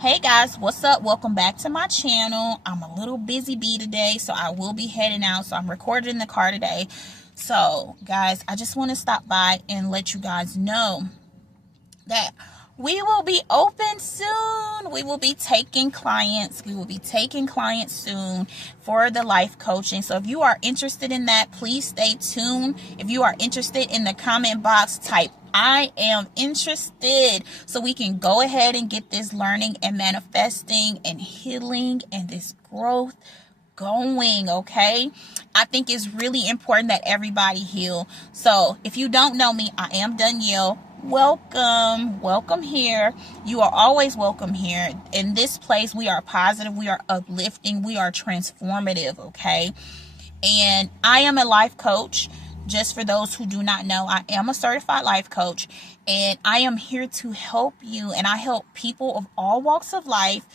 Hey guys, what's up? Welcome back to my channel. I'm a little busy bee today, so I will be heading out. So I'm recording in the car today. So guys, I just want to stop by and let you guys know that we will be open soon. We will be taking clients. We will be taking clients soon for the life coaching. So if you are interested in that, please stay tuned. If you are interested, in the comment box, type I am interested, so we can go ahead and get this learning and manifesting and healing and this growth going. Okay, I think it's really important that everybody heal. So if you don't know me, I am Dunyale. Welcome here. You are always welcome here. In this place, we are positive, we are uplifting, we are transformative. Okay, and I am a life coach. Just for those who do not know, I am a certified life coach, and I am here to help you, and I help people of all walks of life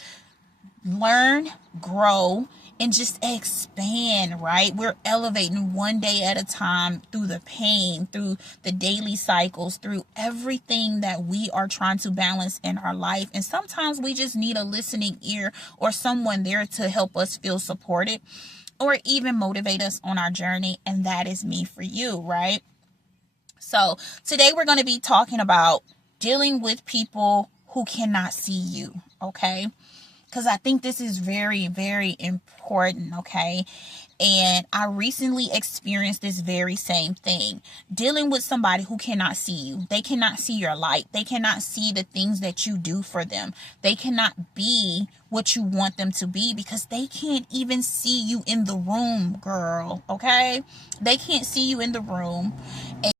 learn, grow, and just expand, right? We're elevating one day at a time through the pain, through the daily cycles, through everything that we are trying to balance in our life. And sometimes we just need a listening ear or someone there to help us feel supported or even motivate us on our journey. And that is me for you, right? So today we're going to be talking about dealing with people who cannot see you, okay? Because I think this is very, very important, okay? And I recently experienced this very same thing. Dealing with somebody who cannot see you. They cannot see your light. They cannot see the things that you do for them. They cannot be what you want them to be because they can't even see you in the room, girl, okay? They can't see you in the room. And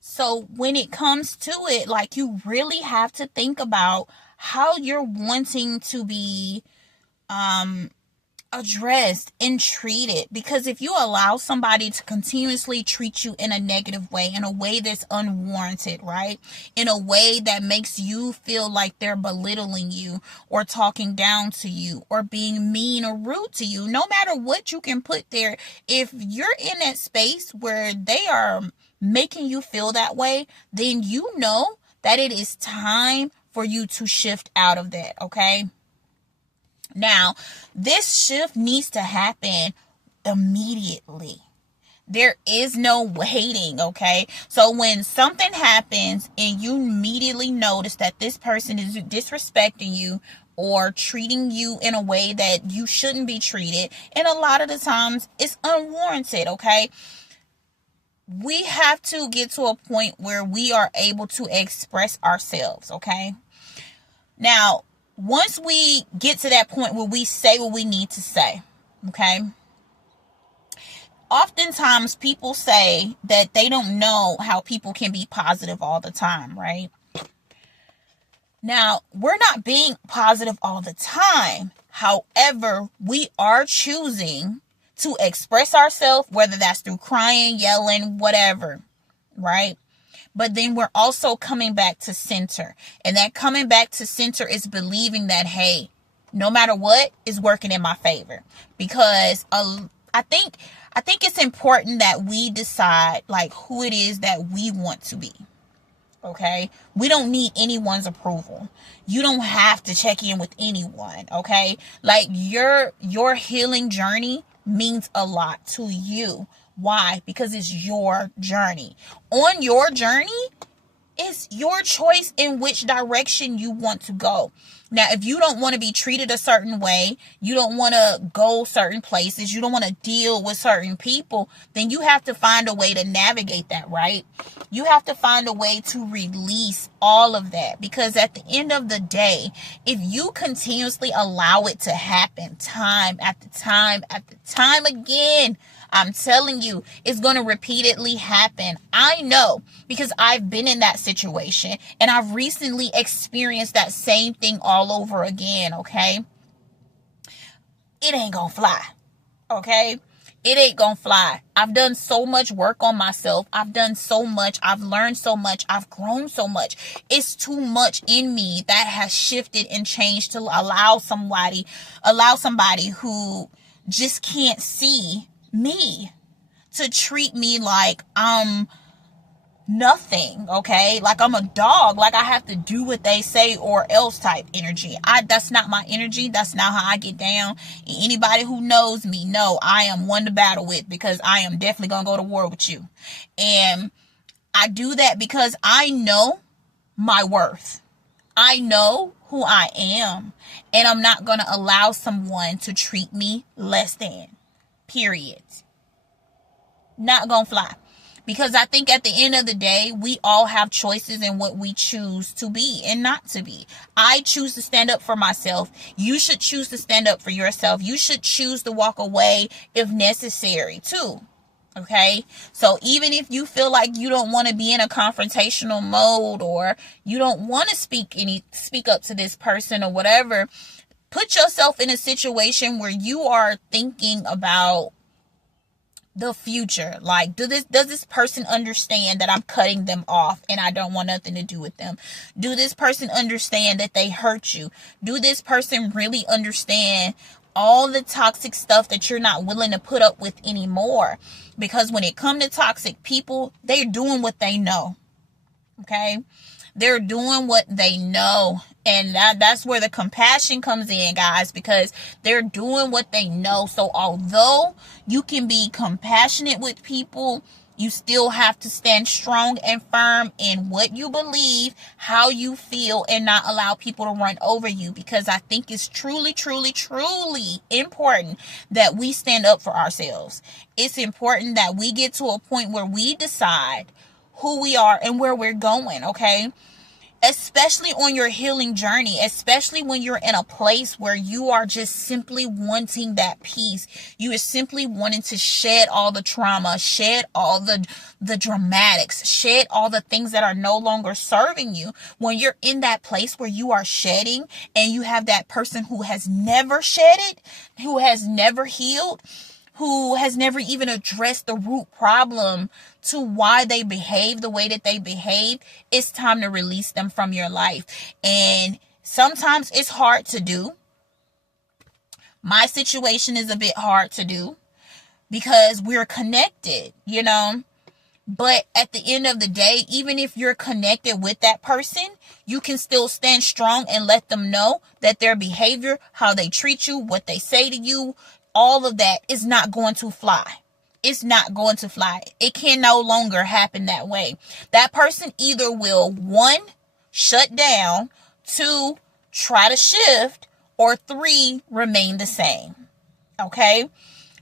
so when it comes to it, like, you really have to think about how you're wanting to be addressed and treated. Because if you allow somebody to continuously treat you in a negative way, in a way that's unwarranted, right? In a way that makes you feel like they're belittling you or talking down to you or being mean or rude to you, no matter what you can put there, if you're in that space where they are making you feel that way, then you know that it is time for you to shift out of that, okay? Now, this shift needs to happen immediately. There is no waiting, okay? So when something happens and you immediately notice that this person is disrespecting you or treating you in a way that you shouldn't be treated, and a lot of the times it's unwarranted, okay? We have to get to a point where we are able to express ourselves, okay? Now, once we get to that point where we say what we need to say, okay? Oftentimes people say that they don't know how people can be positive all the time, right? Now, we're not being positive all the time. However, we are choosing to express ourselves, whether that's through crying, yelling, whatever, right? But then we're also coming back to center. And that coming back to center is believing that, hey, no matter what, is working in my favor. Because I think it's important that we decide, like, who it is that we want to be. Okay? We don't need anyone's approval. You don't have to check in with anyone, okay? Like, your healing journey means a lot to you. Why? Because it's your journey. On your journey, it's your choice in which direction you want to go. Now, if you don't want to be treated a certain way, you don't want to go certain places, you don't want to deal with certain people, then you have to find a way to navigate that, right? You have to find a way to release all of that. Because at the end of the day, if you continuously allow it to happen time after time after time again, I'm telling you, it's going to repeatedly happen. I know, because I've been in that situation and I've recently experienced that same thing all over again, okay? It ain't going to fly, okay? It ain't going to fly. I've done so much work on myself. I've done so much. I've learned so much. I've grown so much. It's too much in me that has shifted and changed to allow somebody who just can't see me to treat me like I'm nothing, okay? Like I'm a dog, like I have to do what they say or else type energy. That's not my energy. That's not how I get down. And anybody who knows me know I am one to battle with, because I am definitely gonna go to war with you. And I do that because I know my worth. I know who I am, and I'm not gonna allow someone to treat me less than. Period. Not gonna fly. Because I think at the end of the day, we all have choices in what we choose to be and not to be. I choose to stand up for myself. You should choose to stand up for yourself. You should choose to walk away if necessary too. Okay? So even if you feel like you don't want to be in a confrontational mode, or you don't want to speak up to this person or whatever, put yourself in a situation where you are thinking about the future. Like, does this person understand that I'm cutting them off and I don't want nothing to do with them? Do this person understand that they hurt you? Do this person really understand all the toxic stuff that you're not willing to put up with anymore? Because when it comes to toxic people, they're doing what they know. Okay? They're doing what they know. And that's where the compassion comes in, guys, because they're doing what they know. So although you can be compassionate with people, you still have to stand strong and firm in what you believe, how you feel, and not allow people to run over you. Because I think it's truly, truly, truly important that we stand up for ourselves. It's important that we get to a point where we decide who we are and where we're going, okay? Especially on your healing journey, especially when you're in a place where you are just simply wanting that peace. You are simply wanting to shed all the trauma, shed all the dramatics, shed all the things that are no longer serving you. When you're in that place where you are shedding, and you have that person who has never shedded, who has never healed, who has never even addressed the root problem to why they behave the way that they behave, it's time to release them from your life. And sometimes it's hard to do. My situation is a bit hard to do because we're connected, you know. But at the end of the day, even if you're connected with that person, you can still stand strong and let them know that their behavior, how they treat you, what they say to you, all of that is not going to fly. It's not going to fly. It can no longer happen that way. That person either will, 1, shut down, 2, try to shift, or 3, remain the same. Okay?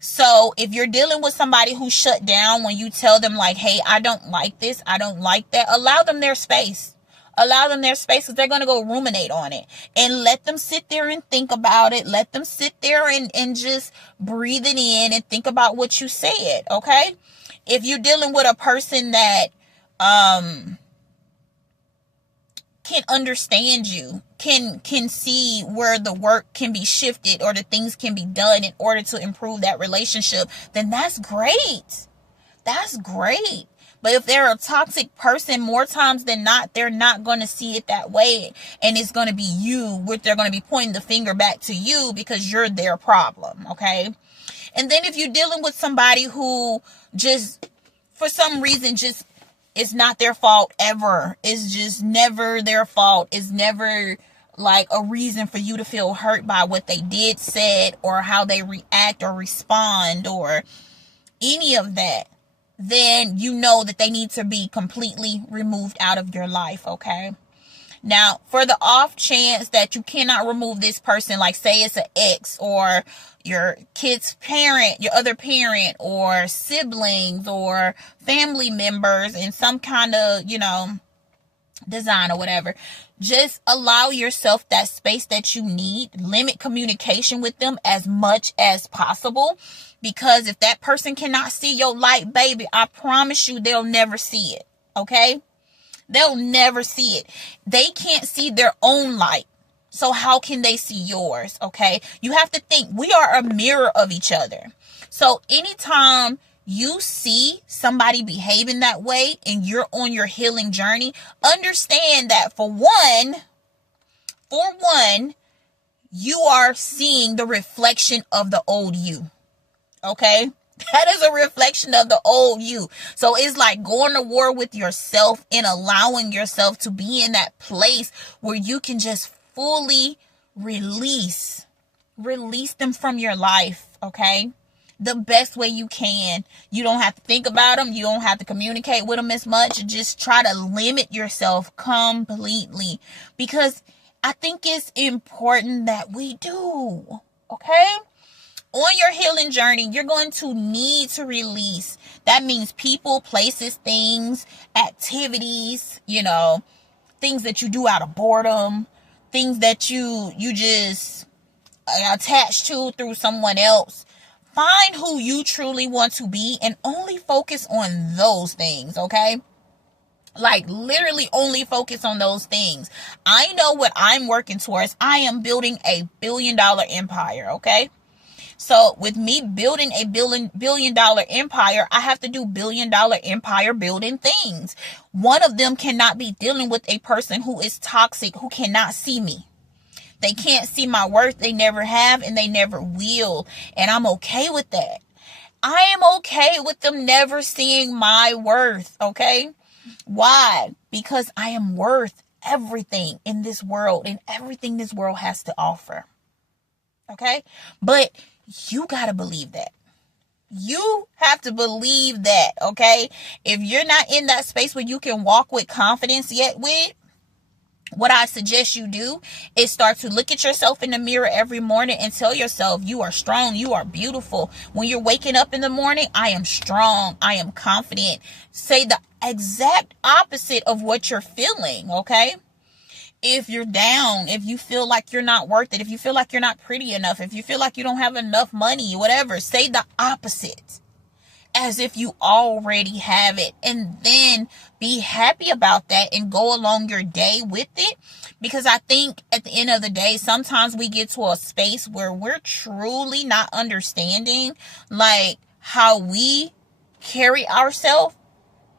So if you're dealing with somebody who shut down when you tell them like, hey, I don't like this, I don't like that, allow them their space. Allow them their space, because they're going to go ruminate on it. And let them sit there and think about it. Let them sit there and just breathe it in and think about what you said, okay? If you're dealing with a person that can understand you, can see where the work can be shifted or the things can be done in order to improve that relationship, then that's great. That's great. But if they're a toxic person, more times than not, they're not going to see it that way. And it's going to be you, which they're going to be pointing the finger back to you because you're their problem. Okay. And then if you're dealing with somebody who just, for some reason, just, it's not their fault ever. It's just never their fault. It's never like a reason for you to feel hurt by what they did, said, or how they react or respond or any of that. Then you know that they need to be completely removed out of your life, okay? Now, for the off chance that you cannot remove this person, like say it's an ex or your kid's parent, your other parent, or siblings or family members in some kind of, design or whatever, just allow yourself that space that you need. Limit communication with them as much as possible. Because if that person cannot see your light, baby, I promise you they'll never see it. Okay? They'll never see it. They can't see their own light. So how can they see yours? Okay? You have to think we are a mirror of each other. So anytime you see somebody behaving that way and you're on your healing journey, understand that for one, you are seeing the reflection of the old you. Okay? That is a reflection of the old you. So it's like going to war with yourself and allowing yourself to be in that place where you can just fully release them from your life, okay? The best way you can. You don't have to think about them. You don't have to communicate with them as much. Just try to limit yourself completely, because I think it's important that we do, okay? On your healing journey, you're going to need to release. That means people, places, things, activities, things that you do out of boredom, things that you just attached to through someone else. Find who you truly want to be and only focus on those things, okay? Like literally only focus on those things. I know what I'm working towards. I am building a $1 billion empire, okay? So with me building a $1 billion empire, I have to do $1 billion empire building things. One of them cannot be dealing with a person who is toxic, who cannot see me. They can't see my worth. They never have and they never will. And I'm okay with that. I am okay with them never seeing my worth, okay? Why? Because I am worth everything in this world and everything this world has to offer. Okay? But you got to believe that. You have to believe that, okay? If you're not in that space where you can walk with confidence yet with, what I suggest you do is start to look at yourself in the mirror every morning and tell yourself you are strong, you are beautiful. When you're waking up in the morning, I am strong, I am confident. Say the exact opposite of what you're feeling, okay? If you're down, if you feel like you're not worth it, if you feel like you're not pretty enough, if you feel like you don't have enough money, whatever, say the opposite as if you already have it, and then be happy about that and go along your day with it. Because I think at the end of the day, sometimes we get to a space where we're truly not understanding like how we carry ourselves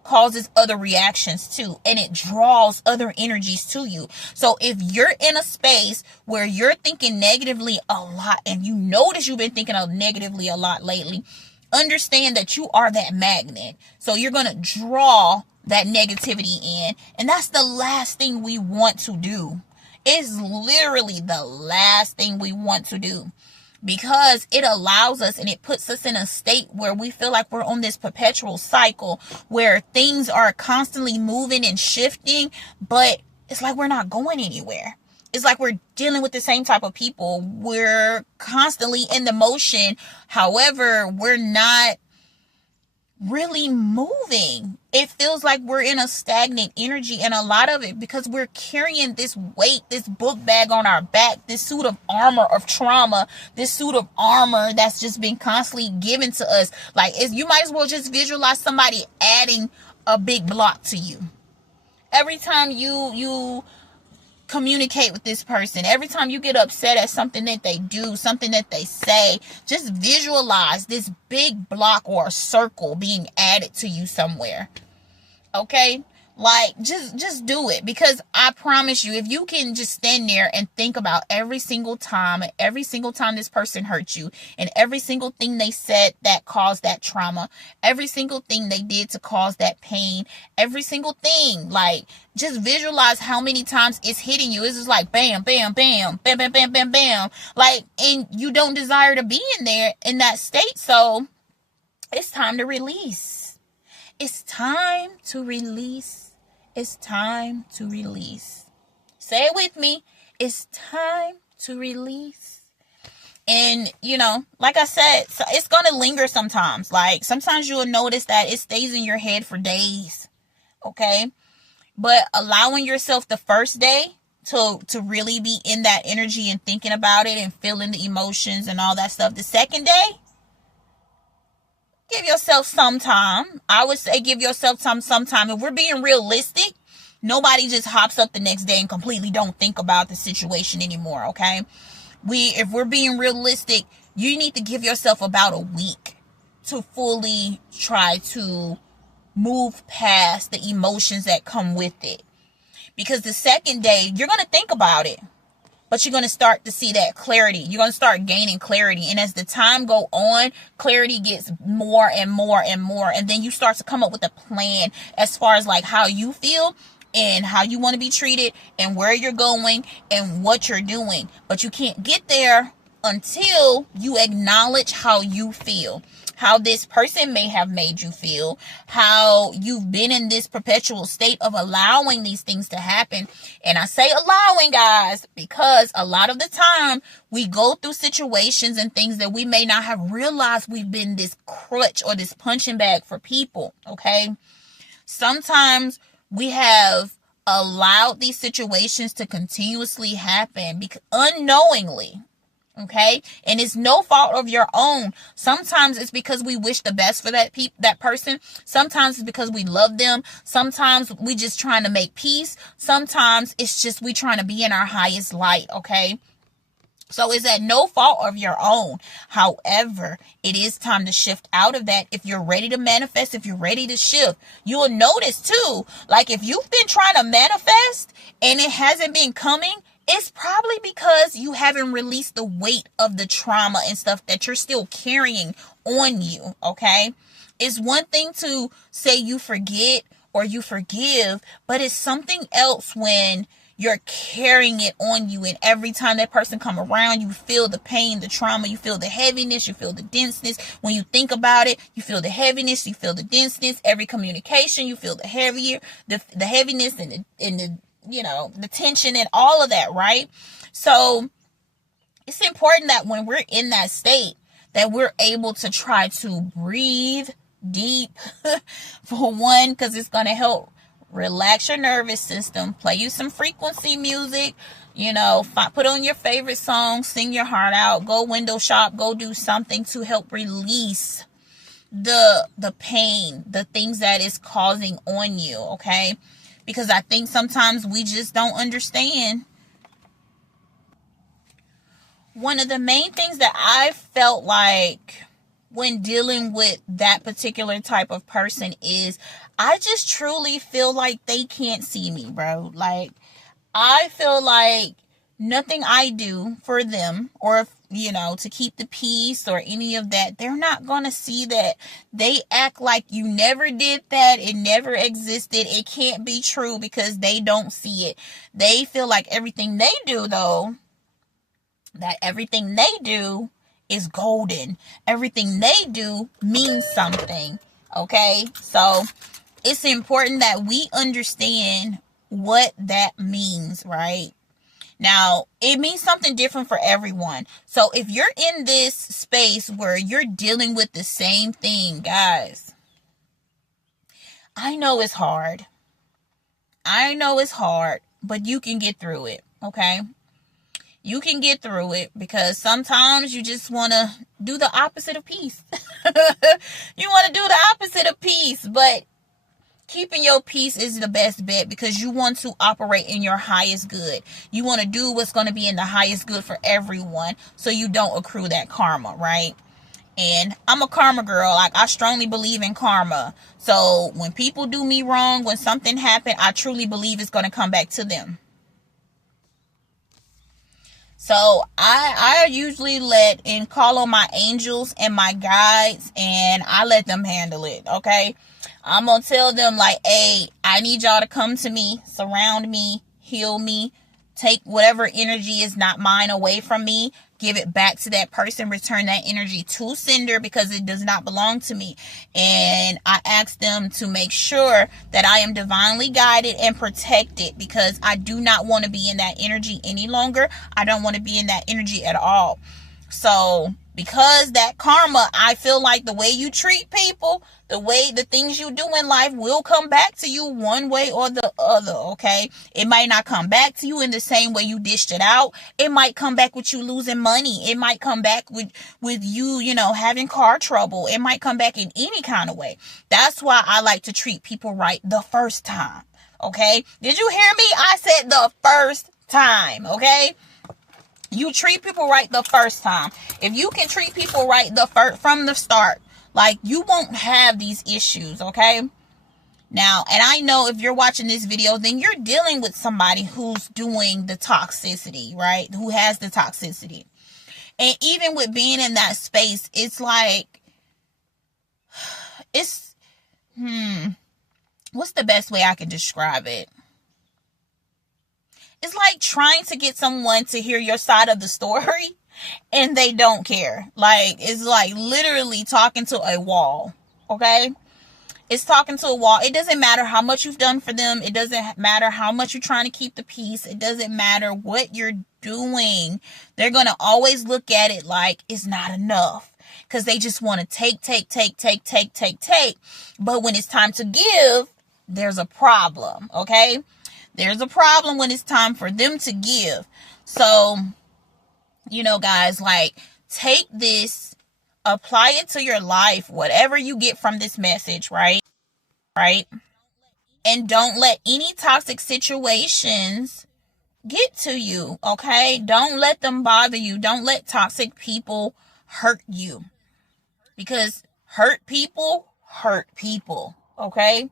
causes other reactions too, and it draws other energies to you. So if you're in a space where you're thinking negatively a lot, and you notice you've been thinking negatively a lot lately, understand that you are that magnet. So you're going to draw that negativity in, and that's the last thing we want to do. It's literally the last thing we want to do, because it allows us and it puts us in a state where we feel like we're on this perpetual cycle where things are constantly moving and shifting, but it's like we're not going anywhere. It's like we're dealing with the same type of people. We're constantly in the motion. However, we're not really moving. It feels like we're in a stagnant energy, and a lot of it because we're carrying this weight, this book bag on our back, this suit of armor of trauma, this suit of armor that's just been constantly given to us. Like, you might as well just visualize somebody adding a big block to you. Every time you communicate with this person, every time you get upset at something that they do, something that they say, just visualize this big block or a circle being added to you somewhere. Okay? Like, just do it, because I promise you, if you can just stand there and think about every single time this person hurt you, and every single thing they said that caused that trauma, every single thing they did to cause that pain, every single thing, like, just visualize how many times it's hitting you. It's just like bam, bam, bam, bam, bam, bam, bam, bam. Like, and you don't desire to be in there in that state. So it's time to release. It's time to release. It's time to release. Say it with me. It's time to release. And, like I said, so it's going to linger sometimes. Like, sometimes you'll notice that it stays in your head for days. Okay? But allowing yourself the first day to really be in that energy and thinking about it and feeling the emotions and all that stuff. The second day, give yourself some time. I would say give yourself some time. If we're being realistic, nobody just hops up the next day and completely don't think about the situation anymore, okay? If we're being realistic, you need to give yourself about a week to fully try to move past the emotions that come with it. Because the second day, you're going to think about it. but you're going to start to see that clarity. You're going to start gaining clarity. And as the time go on, clarity gets more and more and more. And then you start to come up with a plan as far as like how you feel and how you want to be treated and where you're going and what you're doing. But you can't get there until you acknowledge how you feel, how this person may have made you feel, how you've been in this perpetual state of allowing these things to happen. And I say allowing, guys, because a lot of the time we go through situations and things that we may not have realized we've been this crutch or this punching bag for people, okay? Sometimes we have allowed these situations to continuously happen because unknowingly. Okay. And it's no fault of your own. Sometimes it's because we wish the best for that person. Sometimes it's because we love them. Sometimes we just trying to make peace. Sometimes it's just we trying to be in our highest light. Okay. So it's at no fault of your own. However, it is time to shift out of that. If you're ready to manifest, if you're ready to shift, you will notice too, like if you've been trying to manifest and it hasn't been coming, it's probably because you haven't released the weight of the trauma and stuff that you're still carrying on you, okay? It's one thing to say you forget or you forgive, but it's something else when you're carrying it on you, and every time that person come around, you feel the pain, the trauma, you feel the heaviness, you feel the denseness. When you think about it, you feel the heaviness, you feel the denseness. Every communication, you feel the heaviness and the you know, the tension and all of that, right? So it's important that when we're in that state, that we're able to try to breathe deep for one, because it's going to help relax your nervous system, play you some frequency music, you know, put on your favorite song, sing your heart out, go window shop, go do something to help release the pain, the things that is causing on you, okay? Because I think sometimes we just don't understand. One of the main things that I felt like when dealing with that particular type of person is I just truly feel like they can't see me, bro. Like, I feel like nothing I do for them or, you know, to keep the peace or any of that, they're not going to see that. They act like you never did that. It never existed. It can't be true because they don't see it. They feel like everything they do, though, that everything they do is golden. Everything they do means something. Okay? So it's important that we understand what that means, right? Now, it means something different for everyone. So if you're in this space where you're dealing with the same thing, guys, I know it's hard. I know it's hard, but you can get through it, okay? You can get through it because sometimes you just want to do the opposite of peace. You want to do the opposite of peace, but keeping your peace is the best bet because you want to operate in your highest good. You want to do what's going to be in the highest good for everyone so you don't accrue that karma, right? And I'm a karma girl. Like, I strongly believe in karma. So when people do me wrong, when something happened, I truly believe it's going to come back to them. So I usually let and call on my angels and my guides, and I let them handle it, okay? I'm going to tell them like, hey, I need y'all to come to me, surround me, heal me, take whatever energy is not mine away from me, give it back to that person, return that energy to sender because it does not belong to me. And I ask them to make sure that I am divinely guided and protected because I do not want to be in that energy any longer. I don't want to be in that energy at all. So because that karma, I feel like the way you treat people, the things you do in life will come back to you one way or the other, okay? It might not come back to you in the same way you dished it out. It might come back with you losing money. It might come back with you, you know, having car trouble. It might come back in any kind of way. That's why I like to treat people right the first time, okay? Did you hear me? I said the first time, okay? You treat people right the first time. If you can treat people right from the start, like, you won't have these issues, okay? Now, and I know if you're watching this video, then you're dealing with somebody who's doing the toxicity, right? Who has the toxicity. And even with being in that space, it's like, it's, what's the best way I can describe it? It's like trying to get someone to hear your side of the story and they don't care. Like, it's like literally talking to a wall, okay? It's talking to a wall. It doesn't matter how much you've done for them. It doesn't matter how much you're trying to keep the peace. It doesn't matter what you're doing. They're going to always look at it like it's not enough because they just want to take. But when it's time to give, there's a problem, okay? There's a problem when it's time for them to give. So, you know, guys, like, take this, apply it to your life, whatever you get from this message, right? And don't let any toxic situations get to you, okay? Don't let them bother you. Don't let toxic people hurt you. Because hurt people, okay?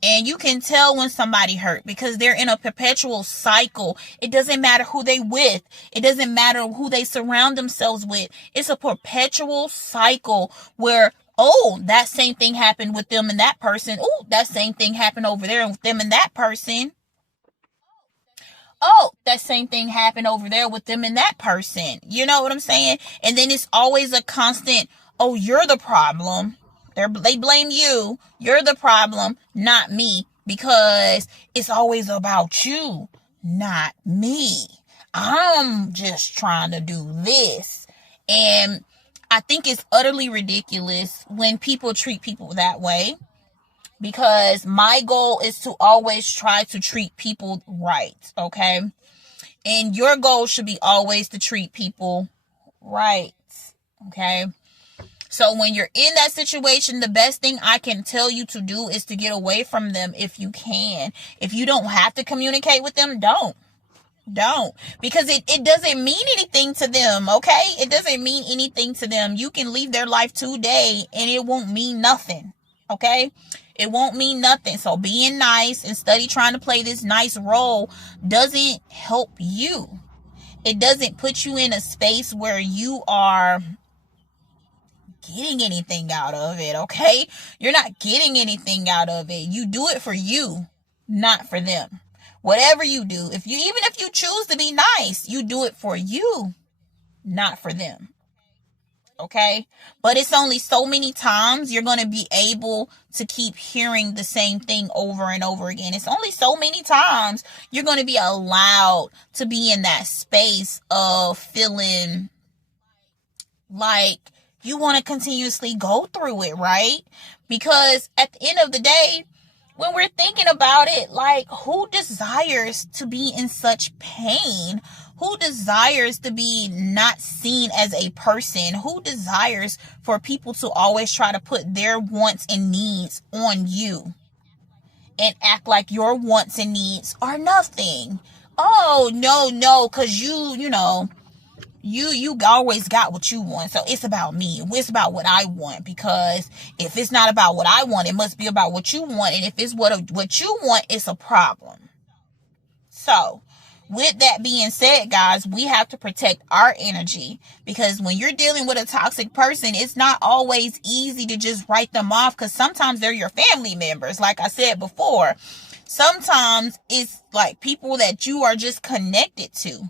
And you can tell when somebody hurt because they're in a perpetual cycle. It doesn't matter who they with. It doesn't matter who they surround themselves with. It's a perpetual cycle where, oh, that same thing happened with them and that person. Oh, that same thing happened over there with them and that person. Oh, that same thing happened over there with them and that person. You know what I'm saying? And then it's always a constant, oh, you're the problem. They blame you. You're the problem, not me, because it's always about you, not me. I'm just trying to do this. And I think it's utterly ridiculous when people treat people that way, because my goal is to always try to treat people right, okay? And your goal should be always to treat people right, okay? So when you're in that situation, the best thing I can tell you to do is to get away from them if you can. If you don't have to communicate with them, don't. Because it doesn't mean anything to them, okay? It doesn't mean anything to them. You can leave their life today and it won't mean nothing, okay? It won't mean nothing. So being nice and study trying to play this nice role doesn't help you. It doesn't put you in a space where you are getting anything out of it, okay? You're not getting anything out of it. You do it for you, not for them. Whatever you do, even if you choose to be nice, you do it for you, not for them. Okay? But it's only so many times you're going to be able to keep hearing the same thing over and over again. It's only so many times you're going to be allowed to be in that space of feeling like you want to continuously go through it, right? Because at the end of the day, when we're thinking about it, like, who desires to be in such pain? Who desires to be not seen as a person? Who desires for people to always try to put their wants and needs on you and act like your wants and needs are nothing? Oh, no, because you know, you always got what you want. So it's about me. It's about what I want. Because if it's not about what I want, it must be about what you want. And if it's what you want, it's a problem. So with that being said, guys, we have to protect our energy, because when you're dealing with a toxic person, it's not always easy to just write them off, because sometimes they're your family members. Like I said before, sometimes it's like people that you are just connected to,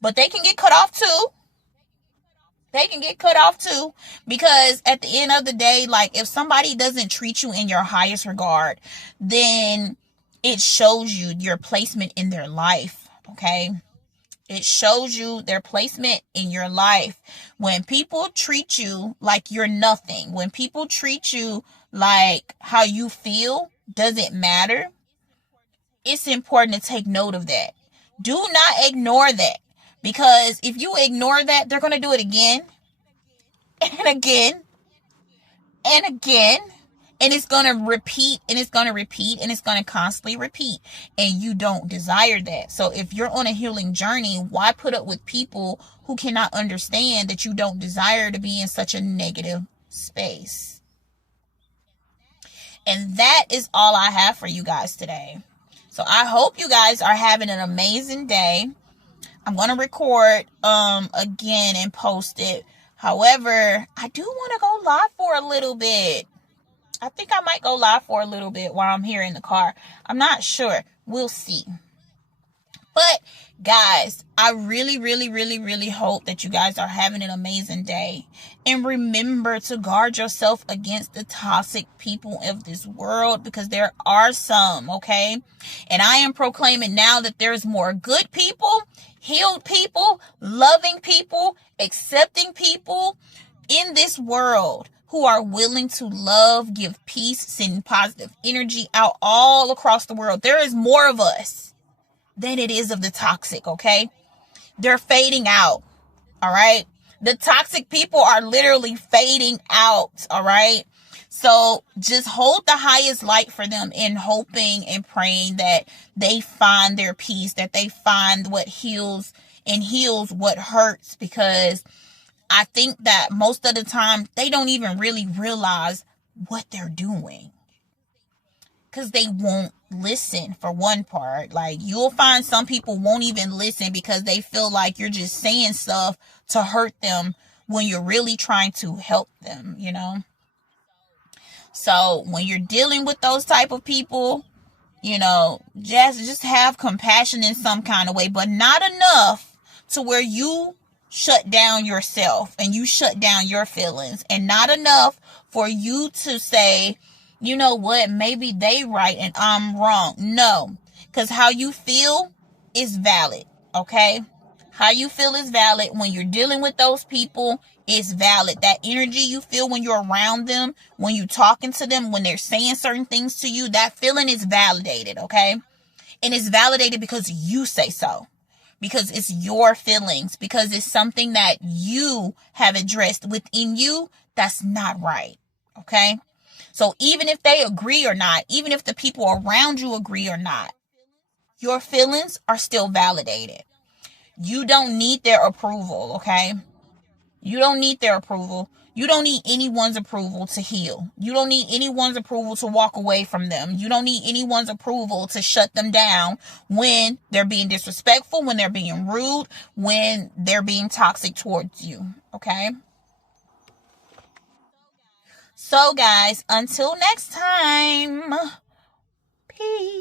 but they can get cut off too. Because at the end of the day, like, if somebody doesn't treat you in your highest regard, then it shows you your placement in their life, okay? It shows you their placement in your life. When people treat you like you're nothing, when people treat you like how you feel doesn't matter, it's important to take note of that. Do not ignore that. Because if you ignore that, they're going to do it again and again and again. And it's going to repeat and it's going to repeat and it's going to constantly repeat. And you don't desire that. So if you're on a healing journey, why put up with people who cannot understand that you don't desire to be in such a negative space? And that is all I have for you guys today. So I hope you guys are having an amazing day. I'm going to record again and post it. However, I do want to go live for a little bit. I think I might go live for a little bit while I'm here in the car. I'm not sure. We'll see. But guys, I really, really, really, really hope that you guys are having an amazing day. And remember to guard yourself against the toxic people of this world, because there are some, okay? And I am proclaiming now that there's more good people, healed people, loving people, accepting people in this world who are willing to love, give peace, send positive energy out all across the world. There is more of us than it is of the toxic, okay? They're fading out, all right? The toxic people are literally fading out, all right? So just hold the highest light for them, in hoping and praying that they find their peace, that they find what heals and heals what hurts, because I think that most of the time they don't even really realize what they're doing, because they won't listen. For one part, like, you'll find some people won't even listen because they feel like you're just saying stuff to hurt them when you're really trying to help them, you know? So when you're dealing with those type of people, you know, just have compassion in some kind of way, but not enough to where you shut down yourself and you shut down your feelings, and not enough for you to say, you know what, maybe they right and I'm wrong. No, because how you feel is valid, okay? How you feel is valid. When you're dealing with those people, it's valid. That energy you feel when you're around them, when you're talking to them, when they're saying certain things to you, that feeling is validated, okay? And it's validated because you say so, because it's your feelings, because it's something that you have addressed within you that's not right, okay? So even if they agree or not, even if the people around you agree or not, your feelings are still validated. You don't need their approval, okay? You don't need their approval. You don't need anyone's approval to heal. You don't need anyone's approval to walk away from them. You don't need anyone's approval to shut them down when they're being disrespectful, when they're being rude, when they're being toxic towards you, okay? So guys, until next time, peace.